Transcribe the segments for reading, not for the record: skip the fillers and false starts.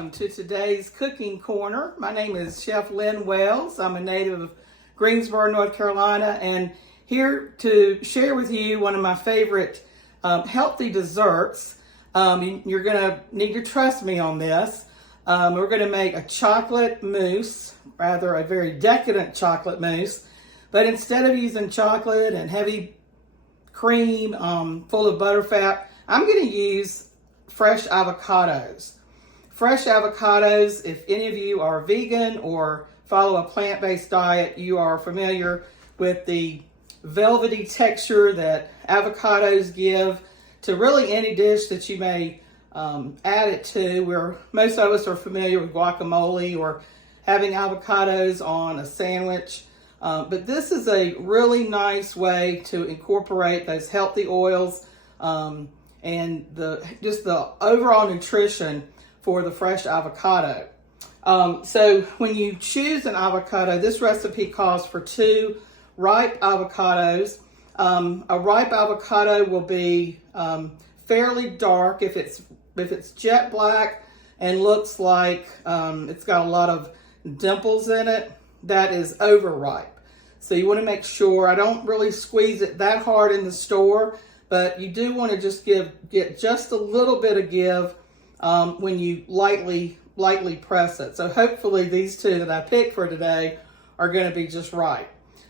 welcome to today's cooking corner. My name is Chef Lynn Wells. I'm a native of Greensboro, North Carolina, and here to share with you one of my favorite healthy desserts. You're gonna need to trust me on this. We're gonna make a chocolate mousse, rather a very decadent chocolate mousse, but instead of using chocolate and heavy cream full of butterfat, I'm gonna use fresh avocados. Fresh avocados, if any of you are vegan or follow a plant-based diet, you are familiar with the velvety texture that avocados give to really any dish that you may add it to. Where most of us are familiar with guacamole or having avocados on a sandwich. But this is a really nice way to incorporate those healthy oils and just the overall nutrition for the fresh avocado. So when you choose an avocado, this recipe calls for 2 ripe avocados. A ripe avocado will be fairly dark. If it's jet black and looks like it's got a lot of dimples in it, that is overripe. So you want to make sure, I don't really squeeze it that hard in the store, but you do want to just get just a little bit of give when you lightly press it. So hopefully these 2 that I picked for today are going to be just right.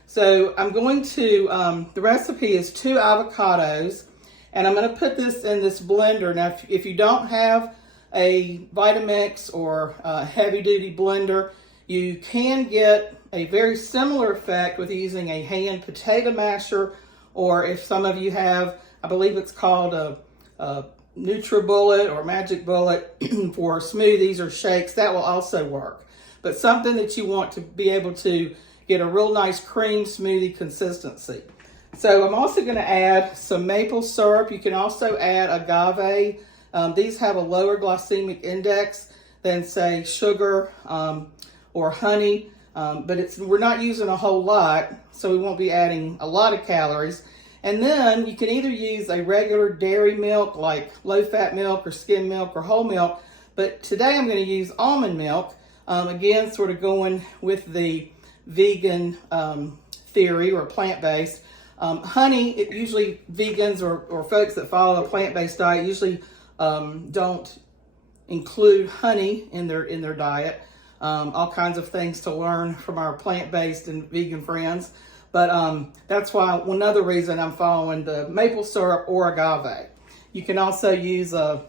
So I'm going to, the recipe is 2 avocados, and I'm going to put this in this blender. Now, if you don't have a Vitamix or a heavy-duty blender, you can get a very similar effect with using a hand potato masher, or if some of you have, I believe it's called a NutriBullet or Magic Bullet for smoothies or shakes, that will also work. But something that you want to be able to get a real nice cream smoothie consistency. So I'm also going to add some maple syrup. You can also add agave. These have a lower glycemic index than, say, sugar or honey, but we're not using a whole lot, so we won't be adding a lot of calories. And then you can either use a regular dairy milk like low-fat milk or skim milk or whole milk, but today I'm going to use almond milk, again sort of going with the vegan theory or plant-based. Honey, usually vegans or folks that follow a plant-based diet usually don't include honey in their diet. All kinds of things to learn from our plant-based and vegan friends. But that's why another reason I'm following the maple syrup or agave. You can also use a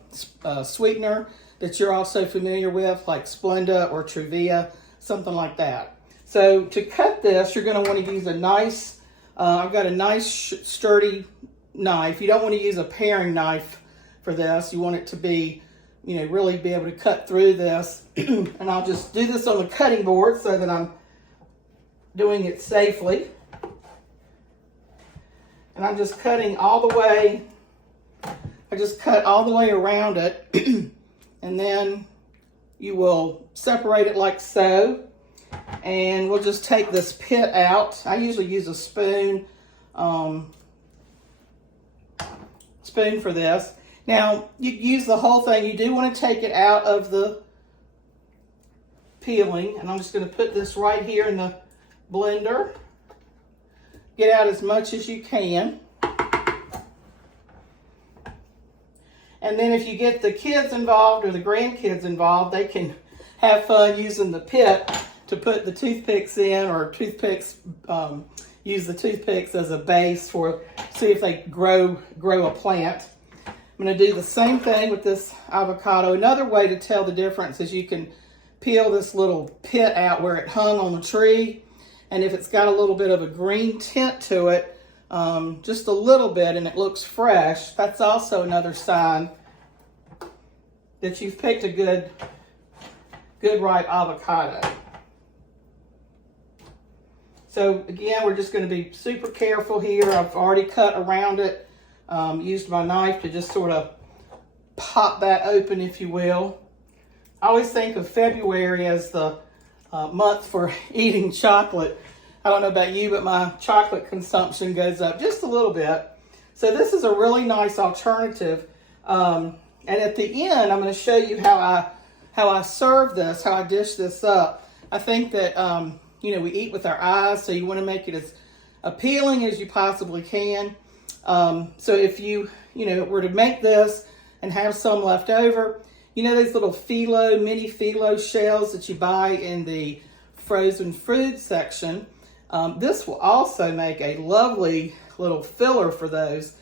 sweetener that you're also familiar with, like Splenda or Truvia, something like that. So to cut this, you're going to want to use a nice, I've got a nice sturdy knife. You don't want to use a paring knife for this. You want it to be, really be able to cut through this. And I'll just do this on the cutting board so that I'm doing it safely. And I'm just cutting all the way, I just cut all the way around it. And then you will separate it like so. And we'll just take this pit out. I usually use a spoon for this. Now, you use the whole thing. You do want to take it out of the peeling. And I'm just going to put this right here in the blender. Get out as much as you can. And then if you get the kids involved or the grandkids involved, they can have fun using the pit to put the toothpicks in, or use the toothpicks as a base see if they grow a plant. I'm going to do the same thing with this avocado. Another way to tell the difference is you can peel this little pit out where it hung on the tree. And if it's got a little bit of a green tint to it, just a little bit, and it looks fresh, that's also another sign that you've picked a good ripe avocado. So again, we're just going to be super careful here. I've already cut around it, used my knife to just sort of pop that open, if you will. I always think of February as the month for eating chocolate. I don't know about you, but my chocolate consumption goes up just a little bit. So this is a really nice alternative. And at the end, I'm going to show you how how I serve this, how I dish this up. I think that, you know, we eat with our eyes, so you want to make it as appealing as you possibly can. So if you know, were to make this and have some left over, you know those little mini phyllo shells that you buy in the frozen food section? This will also make a lovely little filler for those.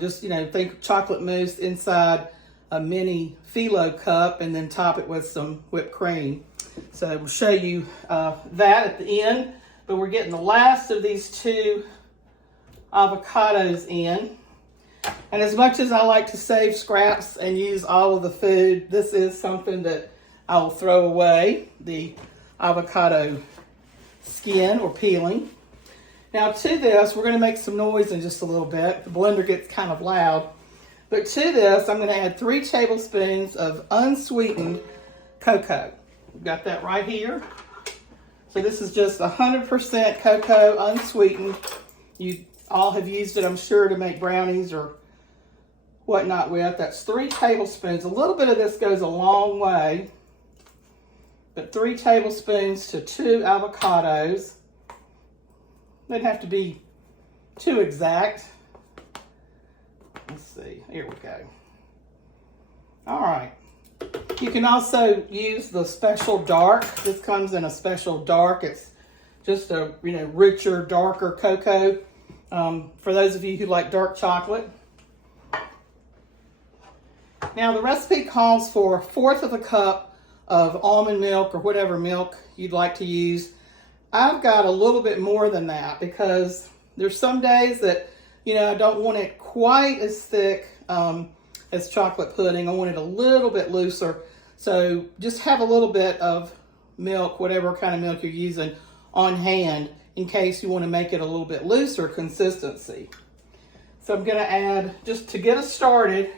Just, you know, think chocolate mousse inside a mini phyllo cup and then top it with some whipped cream. So we'll show you that at the end, but we're getting the last of these 2 avocados in. And as much as I like to save scraps and use all of the food, this is something that I will throw away, the avocado skin or peeling. Now to this, we're going to make some noise in just a little bit. The blender gets kind of loud. But to this, I'm going to add 3 tablespoons of unsweetened cocoa. Got that right here. So this is just 100% cocoa, unsweetened. You all have used it, I'm sure, to make brownies or whatnot with. That's 3 tablespoons. A little bit of this goes a long way, but 3 tablespoons to 2 avocados. Doesn't have to be too exact. Let's see, here we go. All right. You can also use the special dark. This comes in a special dark. It's just a, you know, richer, darker cocoa. For those of you who like dark chocolate. Now the recipe calls for 1/4 of a cup of almond milk or whatever milk you'd like to use. I've got a little bit more than that because there's some days that, you know, I don't want it quite as thick as chocolate pudding. I want it a little bit looser. So just have a little bit of milk, whatever kind of milk you're using, on hand in case you want to make it a little bit looser consistency. So I'm going to add, just to get us started,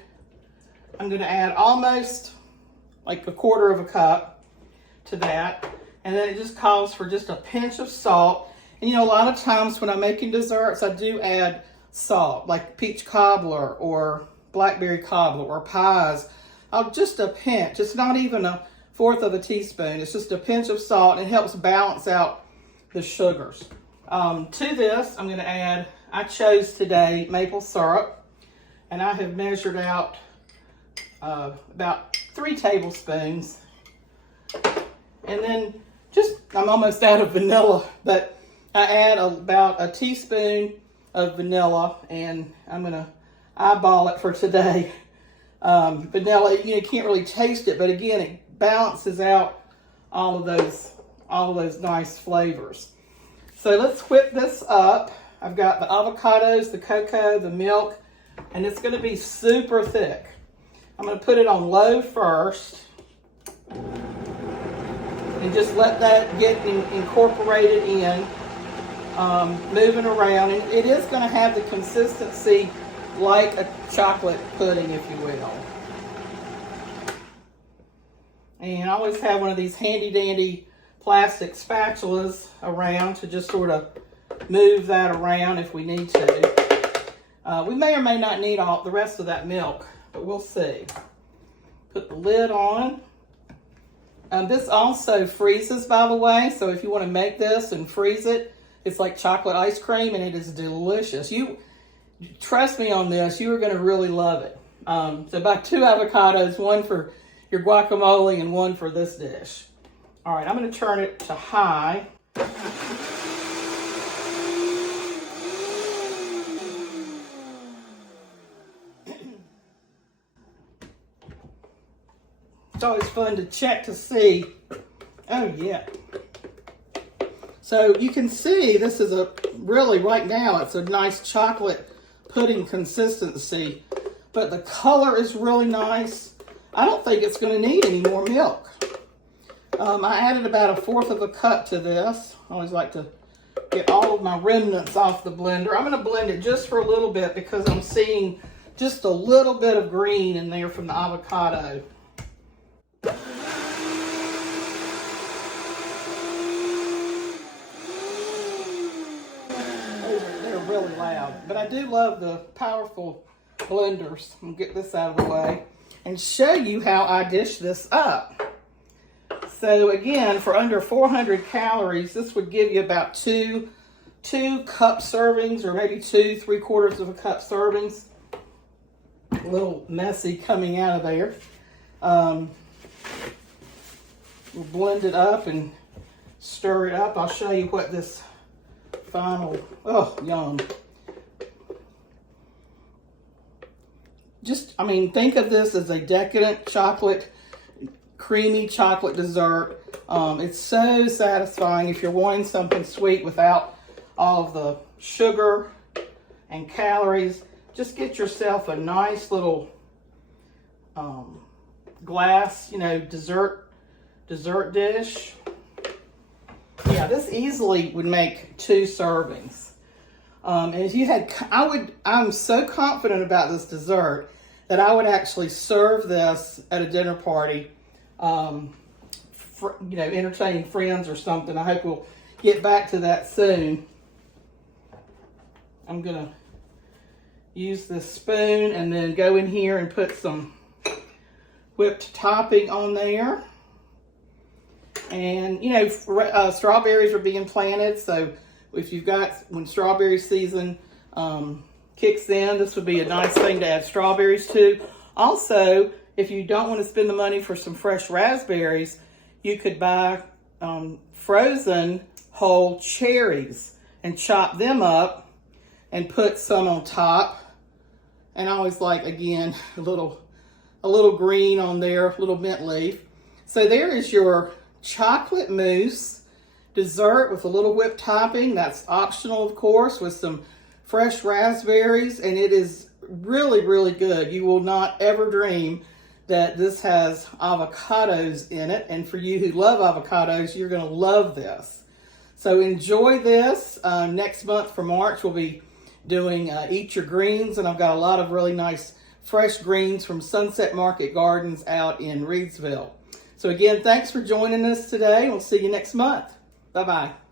I'm going to add almost like 1/4 of a cup to that. And then it just calls for just a pinch of salt. And you know, a lot of times when I'm making desserts, I do add salt, like peach cobbler or blackberry cobbler or pies. Just a pinch. It's not even 1/4 of a teaspoon. It's just a pinch of salt, and it helps balance out the sugars. To this, I'm going to add, I chose today maple syrup, and I have measured out about 3 tablespoons. And then I'm almost out of vanilla, but I add about a teaspoon of vanilla, and I'm going to eyeball it for today. Vanilla, you can't really taste it, but again, it balances out all of those nice flavors. So let's whip this up. I've got the avocados, the cocoa, the milk, and it's going to be super thick. I'm going to put it on low first and just let that get incorporated in, moving around. And it is going to have the consistency like a chocolate pudding, if you will. And I always have one of these handy dandy plastic spatulas around to just sort of move that around if we need to. We may or may not need all the rest of that milk, but we'll see. Put the lid on. This also freezes, by the way, so if you want to make this and freeze it, it's like chocolate ice cream, and it is delicious. Trust me on this, you are going to really love it. So about 2 avocados, one for your guacamole and one for this dish. All right, I'm going to turn it to high. It's always fun to check to see. Oh, yeah. So you can see this is really right now, it's a nice chocolate pudding consistency, but the color is really nice. I don't think it's going to need any more milk. I added about 1/4 of a cup to this. I always like to get all of my remnants off the blender. I'm going to blend it just for a little bit because I'm seeing just a little bit of green in there from the avocado. They're really loud, but I do love the powerful blenders. I'm going to get this out of the way and show you how I dish this up. So again, for under 400 calories, this would give you about two cup servings, or maybe 3/4 of a cup servings. A little messy coming out of there. We'll blend it up and stir it up. I'll show you what this final, oh, yum. Just, I mean, think of this as a decadent chocolate, creamy chocolate dessert. It's so satisfying if you're wanting something sweet without all of the sugar and calories. Just get yourself a nice little glass, dessert dish. Yeah, this easily would make 2 servings. And if you had, I'm so confident about this dessert that I would actually serve this at a dinner party, entertaining friends or something. I hope we'll get back to that soon. I'm gonna use this spoon and then go in here and put some whipped topping on there. And strawberries are being planted, so if you've got, when strawberry season kicks in, this would be a nice thing to add strawberries to. Also, if you don't want to spend the money for some fresh raspberries, you could buy frozen whole cherries and chop them up and put some on top. And I always like, again, a little green on there, a little mint leaf. So there is your chocolate mousse dessert with a little whipped topping. That's optional, of course, with some fresh raspberries, and it is really, really good. You will not ever dream that this has avocados in it, and for you who love avocados, you're going to love this. So enjoy this. Next month for March, we'll be doing Eat Your Greens, and I've got a lot of really nice fresh greens from Sunset Market Gardens out in Reidsville. So again, thanks for joining us today. We'll see you next month. Bye-bye.